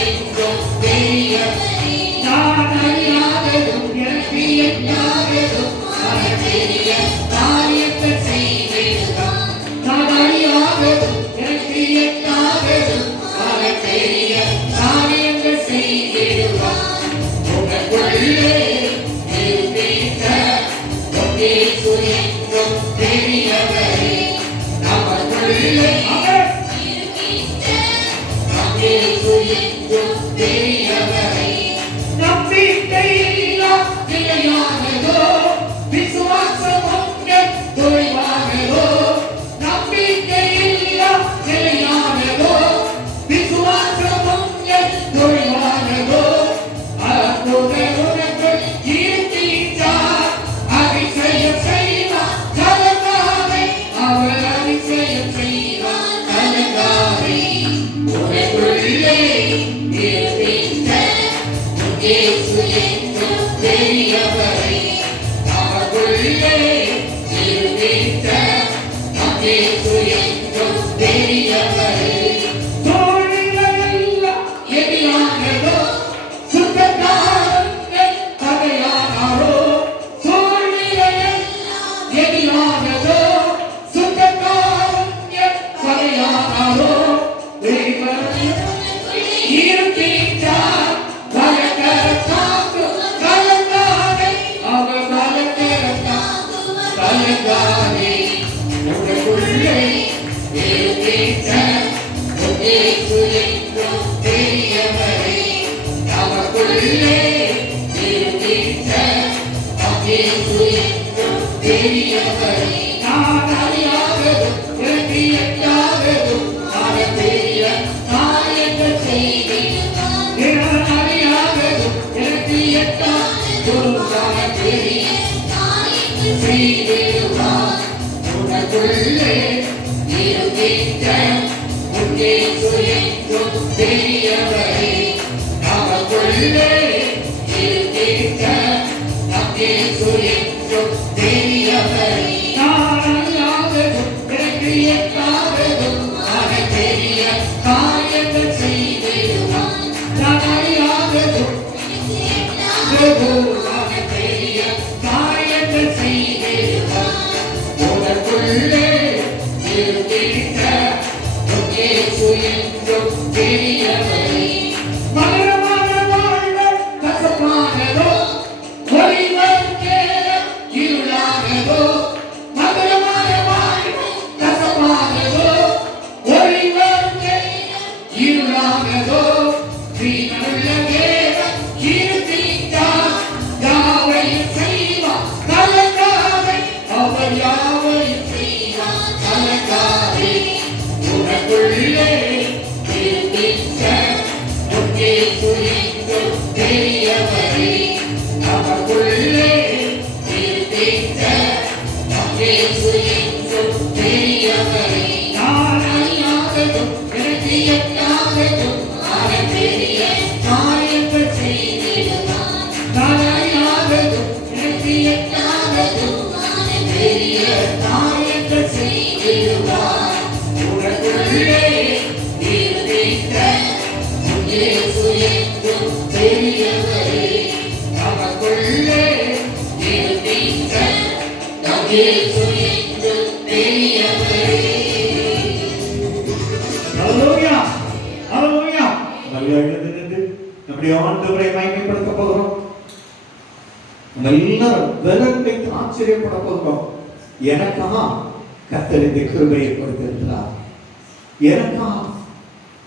என்றும் பெரியவரே. நான் அறியாததும் எனக்கு எட்டாததும் பெரிய காரியங்கள் செய்திடுவார். நான் அறியாததும் எனக்கு எட்டாததும் பெரிய காரியங்கள் செய்திடுவார். உனக்குள்ளே இருக்கின்ற இயேசு என்றும் பெரியவரே. நமக்குள்ளே இருக்கின்ற இயேசு என்றும் பெரியவரே. நம்பிக்கை எல்லாம் நிலையானதோ, விசுவாசம் ஒன்று தொய்வானதோ. நம்பிக்கை எல்லாம் நிலையானதோ, விசுவாசம் ஒன்று தொய்வானதோ. அற்புதம் உனக்கு இருக்கின்றார், அதிசயம் செய்வார் கலங்காதே. அவர் அதிசயம் செய்வார் கலங்காதே. உனக்குள்ளே இருக்கின்ற இயேசு என்றும் பெரியவரே. நமக்குள்ளே இருக்கின்ற இயேசு என்றும் பெரியவரே. தோழிகளெல்லாம் எதிரானதோ, சுத்தக்காரங்கள் பகையானாரோ. தோழிகளெல்லாம் எதிரானதோ, சுத்தக்காரங்கள் பகையானாரோ. இருக்கின்றார் பலகரத்தாக்கும் கலங்காதே. அவர் பலகரத்தாக்கும் கலங்காதே. உனக்குள்ளே இருக்கின்ற இயேசு என்றும் பெரியவரே. நமக்குள்ளே இருக்கின்ற இயேசு என்றும் பெரியவரே. நான் அறியாததும் எனக்கு எட்டாததும் பெரிய காரியங்கள் செய்திடுவார். நான் அறியாததும் எனக்கு எட்டாததும் பெரிய காரியங்கள் செய்திடுவார். உனக்குள்ளே இருக்கின்ற இயேசு என்றும் பெரியவரே. நமக்குள்ளே இருக்கின்ற இயேசு என்றும் பெரியவரே. நான் அறியாததும் எனக்கு எட்டாததும் பெரிய காரியங்கள் செய்திடுவார். நான் அறியாததும் பெரிய காரியங்கள் செய்திடுவார். உனக்குள்ளே இருக்கின்ற இயேசு என்றும் பெரியவரே. மதுரமான வாழ்வு கசப்பானதோ, ஒளிவர் நேரம் இருளானதோ. மதுரமான வாழ்வு கசப்பானதோ, ஒளிவர் நேரம் இருளானதோ. தீனுள்ள தேவன் இருக்கின்றார், யாவையும் செய்வார் கலங்காதே. அவர் யாவையும் செய்வார் கலங்காதே. உனக்குள்ளே இருக்கின்ற இயேசு என்றும் பெரியவரே. நமக்குள்ளே இருக்கின்ற இயேசு என்றும் பெரியவரே. நான் அறியாததும் எனக்கு எட்டாததும் பெரிய காரியங்கள் செய்திடுவார். நான் அறியாததும் எனக்கு எட்டாததும் பெரிய காரியங்கள் செய்திடுவார். உனக்குள்ளே இருக்கின்ற இயேசு என்றும் பெரியவரே. நமக்குள்ளே இருக்கின்ற இயேசு என்றும் பெரியவரே. ஹல்லேலூயா, ஹல்லேலூயா. நல்ல நம்முடைய ஆண்டவரை மகிமைப்படுத்த போகிறோம். எல்லாரும் விரல் வைத்து ஆச்சரியப்பட போகிறோம். எனக்கா கர்த்தர் இந்த கிருபையை கொடுத்திருக்கிறார். எனக்கா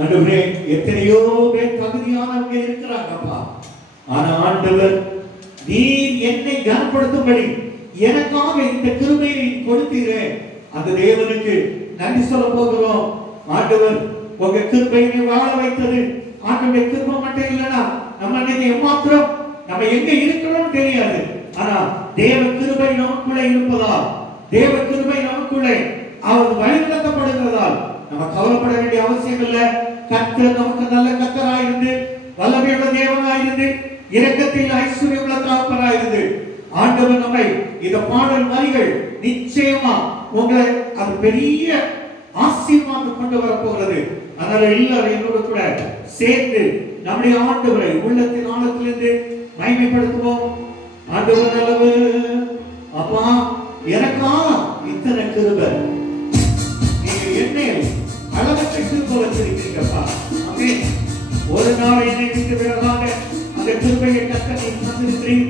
ஆண்டவரே, எத்தனையோ பேர் தகுதியானவங்க இருக்கிறாங்கப்பா. ஆனா ஆண்டவர், நீர் என்னை கனப்படுத்தும்படி எனக்காக இந்த கிருபையை கொடுத்தீரே, அந்த தேவனுக்கு நன்றி சொல்ல போகிறோம். ஆண்டவர், உங்க கிருபையை வாழ வைத்தது ஆண்டவருடைய கிருபை மட்டும் இல்லைன்னா நம்ம இன்னைக்கு எம்மாத்திரம் நம்ம எங்க இருக்கிறோம் தெரியாது. ஆனா தேவ கிருபை நமக்குள்ளே இருப்பதால், தேவ கிருபை நமக்குள்ளே அவர் வழிநடத்தப்படுகிறதால் நம்ம கவலைப்பட வேண்டிய அவசியம் இல்லை. கர்த்தர் நமக்கு நல்ல கர்த்தராயிருந்து, வல்லமையுள்ள தேவனாயிருந்து, இரக்கத்தில் ஐஸ்வர்யமுள்ள தகப்பனாயிருந்து, ஆண்டவர் நம்மை இந்த பாடல் வரிகள் நிச்சயமா உங்களை அது பெரிய ஆசீர்வாதம் கொண்டு வர போகிறது. அதனால எல்லாரும் என்னோட கூட சேர்ந்து நம்முடைய ஆண்டவரை உள்ளத்தின் ஆழத்திலிருந்து மகிமைப்படுத்துவோம். ஆண்டவர் அளவு அப்பா எனக்கா இத்தனை கிருபை, நீங்க என்னை அளவற்ற கிருபை வச்சிருக்கீங்கப்பா. ஆமென். ஒரு நாள் என்னை விட்டு விலகாத அந்த கிருபையை கர்த்தர் நீ தந்திருக்கிறீர்.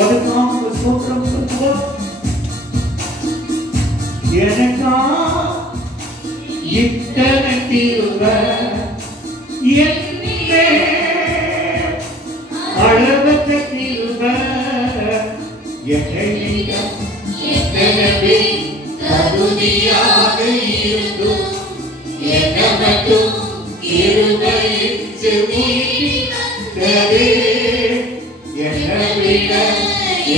உனக்காக ஸ்தோத்திரம் சொல்லுவோம். எனக்கா இத்தனை கிருபை, என்னை அளவற்ற கிருபை, என்னை எத்தனை தகுதியாக இருந்தும் என்னை மட்டும் கிருபை செய்ததே. என்னை விட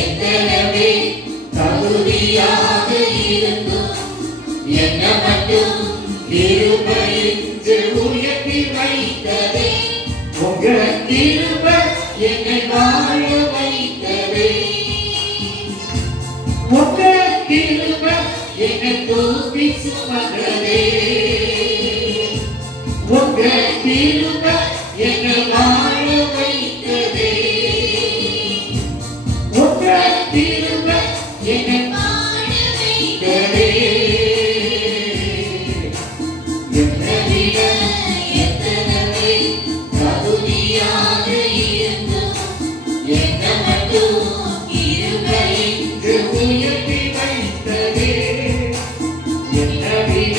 எத்தனை தகுதியாக இருந்தும் என்னை மட்டும் கிருபை உயர்த்தி வைத்ததே. உங்க கிருபை என்னை வாழ வைத்ததே. உங்க கிருபை என்னை தூக்கி சுமந்ததே. உங்க கிருபை என்னை வாழ வைத்ததே. உங்க கிருபை என்னை வாழ வைத்ததே. என்னை விட எத்தனை தகுதியாக இருந்தும் என்னை மட்டும் கிருபை உயர்த்தி வைத்ததே. என்னை விட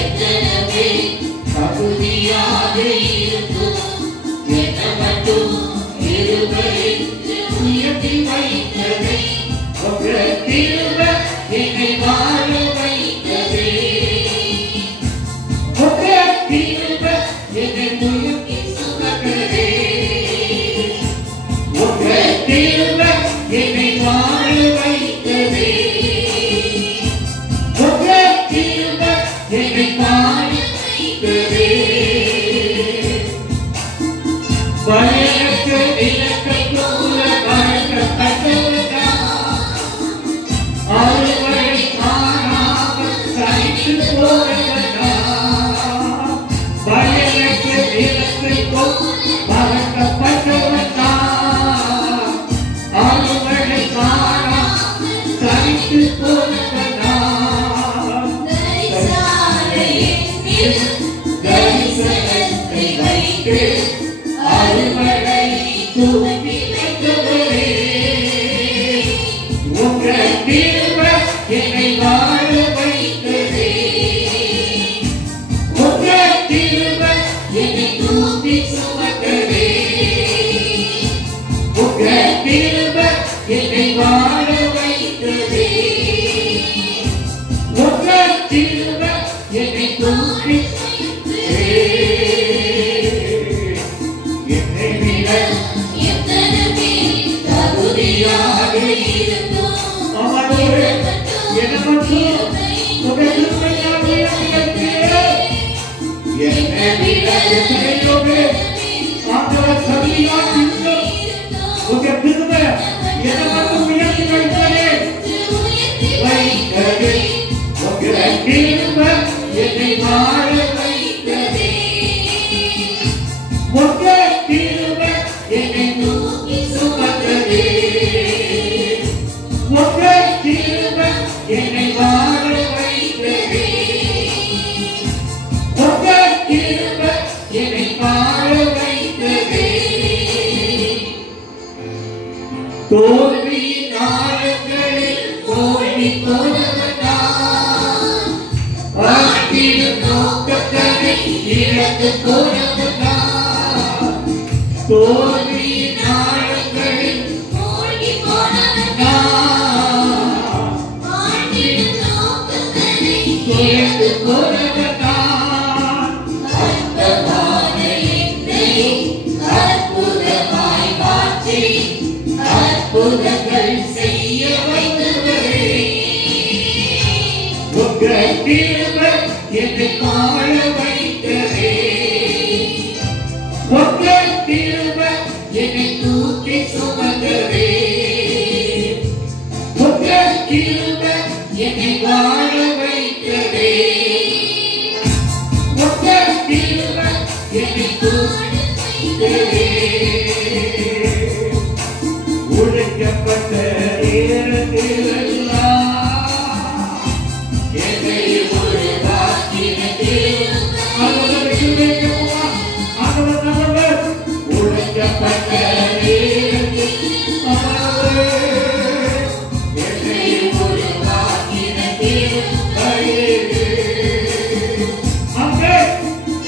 எத்தனை தகுதியாக இருந்தும் என்னை மட்டும் கிருபை உயர்த்தி வைத்ததே. உங்க கிருபை என்னை வாழ வைத்ததே. உங்க கிருபை என்னை உயர்த்தி சுமந்ததே. உங்க கிருபை என்னை வாழ வைத்ததே. உங்க கிருபை என்னை வாழ வைத்ததே. பயனற்ற நிலத்தை போல வாழ்க்கப்பட்டவர்தான் அறுவடை காணாமல் தனித்து போனவர்தான். பயனற்ற நிலத்தை போல வாழ்க்கப்பட்டவர்தான் அறுவடை காணாமல் தனித்து போனவர்தான். தரிசனத்தை வைத்து அறுவடை தூக்கி வைத்தவரே. உங்க கிருபை என்னை வாழ வைத்ததே. உங்க கிருபை என்னை தூக்கி சுமந்ததே. உங்க கிருபை என்னை வாழ வைத்ததே. உங்க கிருபை என்னை தூக்கி என்னை விட எத்தனை தகுதியாக இருந்தும் அவனோடு என்னை மட்டும் உங்க கிருபையால் உயர்த்தினீர். என்னை விட எத்தனையோ பேர் ஆண்டவர் தகுதியாக இருந்தும் உங்க கிருபை என்னை மட்டும் உயர்த்தி வைத்ததே. வைத்ததே. உங்க கிருபை என்னை வாழ வைத்ததே. உங்க கிருபை என்னை தூக்கி சுமந்ததே. உங்க கிருபை என்னை வாழ வைத்ததே. உங்க கிருபை என்னை வாழ வைத்ததே. தோல்வியின் ஆழங்களில் தோல்வி போனவர்தான் வாழ்க்கையின் நோக்கத்தை இழந்து போனவர்தான். தோல்வியின் ஆழங்களில் மூழ்கி போனவர்தான் வாழ்க்கையின் நோக்கத்தை இழந்து போனவர்தான். அற்புதமான என்னை அற்புதமாய் மாற்றி அற்புதங்கள் செய்ய வைத்தவரே. உங்க கிருபை என்னை வாழ வைத்ததே. உங்க கிருபை என்னை தூக்கி சுமந்ததே. உங்க கிருபை என்னை வாழ வைத்ததே. உங்க கிருபை என்னை தூக்கி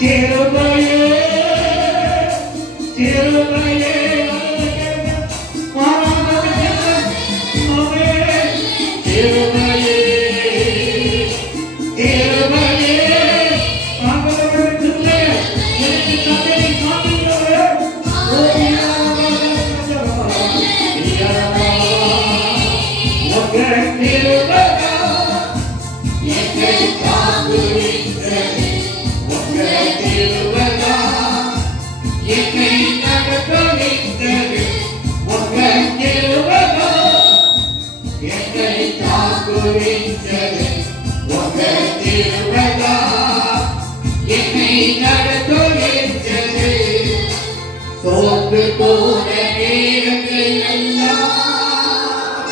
கிருபையே கிருபையே சோர்ந்து போன நேரத்தில் எல்லாம்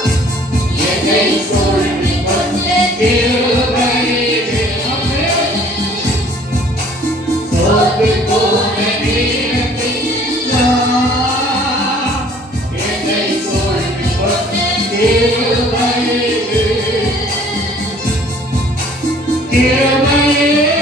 என்னை சொல்வி கொண்ட கிருபையே சோர்ந்து போன நேரத்தில் எல்லாம் என்னை சொல்வி கொண்ட கிருபையே கிருபையே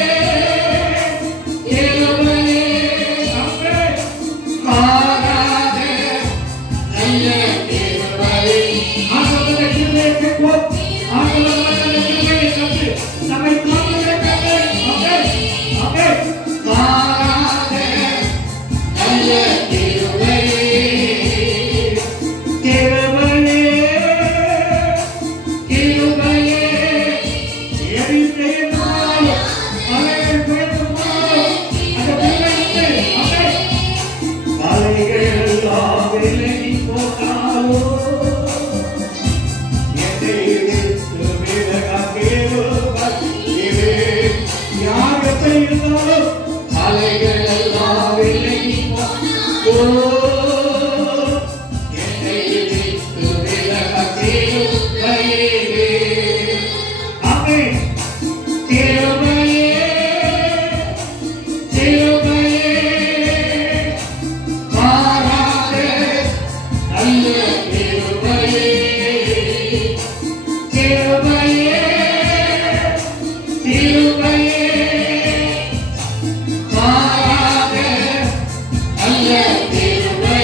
Yeah.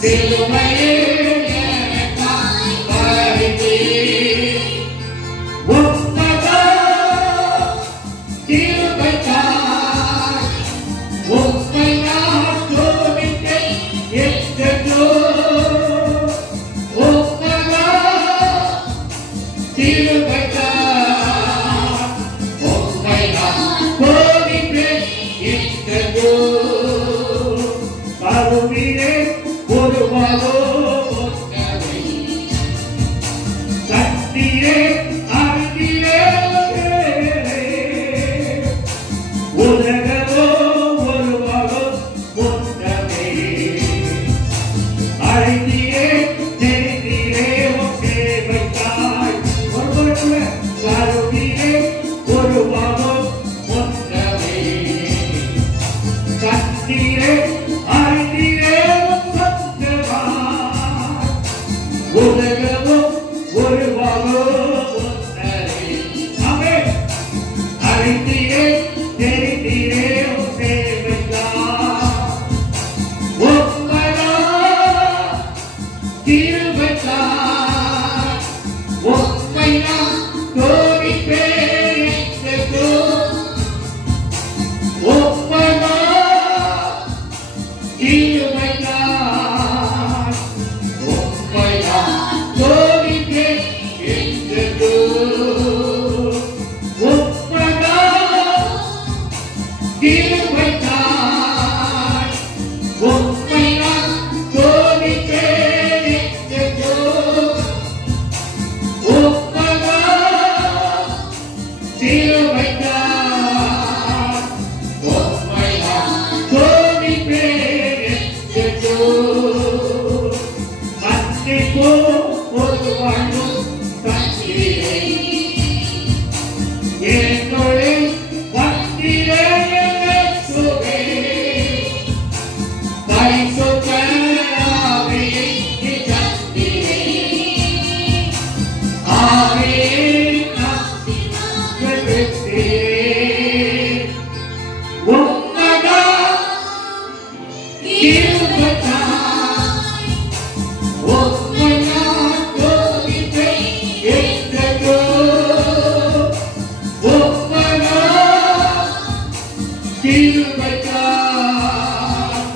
சிலுவையில் எனக்காய் மரித்தீர். உம்மதா கிருபைக்காய் உம்மை நான் துதிப்பேன் என்றென்றும். உம்மதா கிருபைக்காய் உம்மை நான் துதிப்பேன் என்றென்றும். கருவிலே ஒரு மகோன்னதை சக்தியே அறிவிலே உலகமோ ஒரு மகோன்னதை அறிவிலே தெரிவிலே சேவைக்காய் கருவிலே ஒரு மகோன்னதை சக்தியே அறிவிலே உலகமும் ஒரு அவை அறிந்தீரே தெரிந்தீரே சேவைக்காய் உம்மதா கிருபைக்காய் உம்மை நான் துதிப்பேன் என்றென்றும். உம்மதா கிருபைக்காய் உம்மை நான் துதிப்பேன் என்றென்றும். உம்மதா கிருபைக்காய் உம்மை நான் துதிப்பேன் என்றென்றும். உம்மதா கிருபைக்காய் உம்மை நான் துதிப்பேன் என்றென்றும். மன்னிப்போ ஒரு வாழ்வும் தந்தீரே என்னுடைய வந்திரே இயேசுவே. பரிசுத்த ஆவியை தந்தீரே ஆவியை ஆசீர்வதித்தீரே. உம்மதா கிருபைக்காய் உம்மை நான் துதிப்பேன் என்றென்றும். உம்மதா கிருபைக்காய்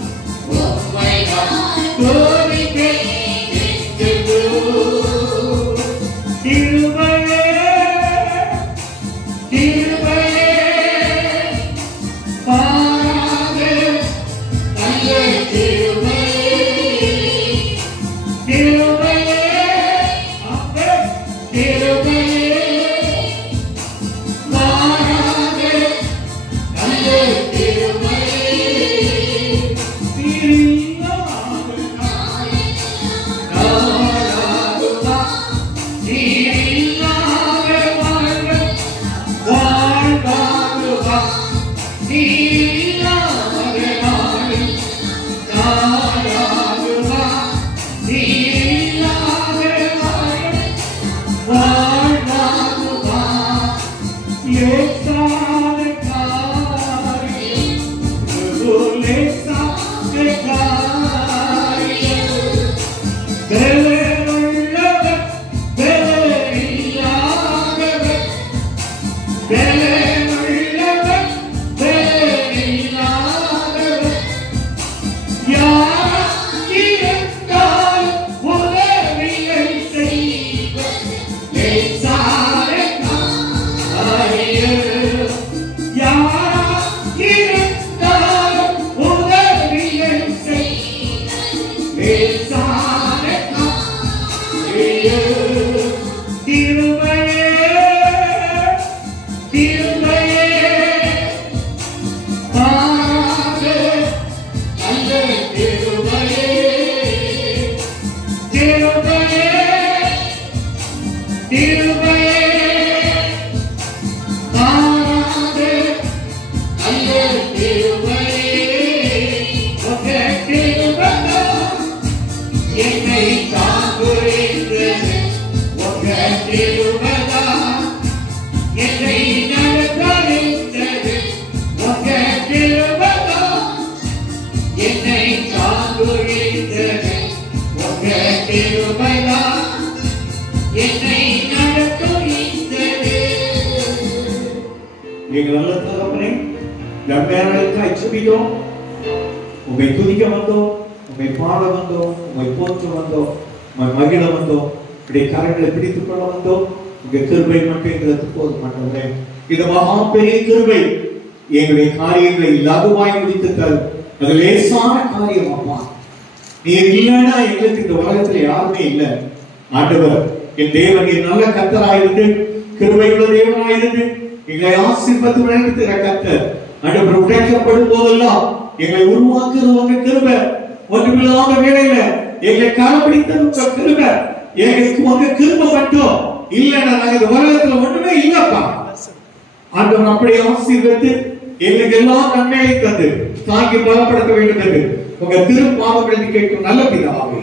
உம்மை நான் துதிப்பேன் என்றென்றும். கிருபையே கிருபையே பாராத நல்ல கிருபையே கிருபையே அப்பே கிருபையே பாராத நல்ல கிருபையே நாளாகுமா நீரில்லாத வாழ்வாகுமா நீரில்லாத நாளாகுமா நீரில்லாத வாழ்வாகுமா ஏசாத காரியம் ஏசாத காரியம் பெலனுள்ளவர் பெலனில்லாதவர் பெலனுள்ளவர் பெலனில்லாதவர் யாரிருந்தால் உதவியை செய்வர் லேசான காரியம். யாரிருந்தால் உதவியை செய்வர் லேசான காரியம். கிருபையே கிருபையே பாராத நல்ல கிருபையே கிருபையே கிருபையே பாராத நல்ல கிருபையே. உங்க கிருபைதான் என்னை தாங்குகின்றது. உங்க கிருபைதான் என்னை நடத்துகின்றது. உங்க கிருபைதான் என்னை தாங்குகின்றது. எங்கள் நல்ல தகப்பனே, நன்மையானவர்களுக்காய் ஜெபிக்கிறோம். உம்மை துதிக்க வந்தோம், உம்மை பாட வந்தோம், உம்மை போற்ற வந்தோம், உம்மை மகிழ வந்தோம். இப்படி கரங்களை பிடித்துக் கொள்ள வந்தோம். உங்க கிருபை மட்டும் எங்களுக்கு போதும் ஆண்டவரே. இது மகா பெரிய கிருபை. எங்களுடைய காரியங்களை லகுவாய் முடித்து தரும். அது லேசான காரியம் அப்பா. நீர் இல்லைன்னா எங்களுக்கு இந்த உலகத்துல யாருமே இல்லை ஆண்டவர். என் தேவன் என் நல்ல கர்த்தராயிருந்து, கிருபையுள்ள தேவனாயிருந்து, எங்களை ஆசீர்வதித்து வழிநடத்துகிற கர்த்தர். ஆண்டவர் உடைக்கப்படும் போதெல்லாம் எங்களை உருவாக்குறது உங்க கிருபை. ஒன்றுமில்லாத வேலையில எங்களை கரப்பிடித்தது உங்க கிருபை. எங்களுக்கு உங்க கிருபை மட்டும் இல்லைன்னா நாங்க இந்த உலகத்துல ஒண்ணுமே இல்லப்பா. ஆண்டவர் அப்படியே ஆசீர்வதித்து எங்களுக்கு எல்லாம் நன்மையை தந்து தாங்கி பலப்படுத்த வேண்டும் என்று உங்க திருப்பாவங்களை கேட்கும் நல்ல பிதாவே.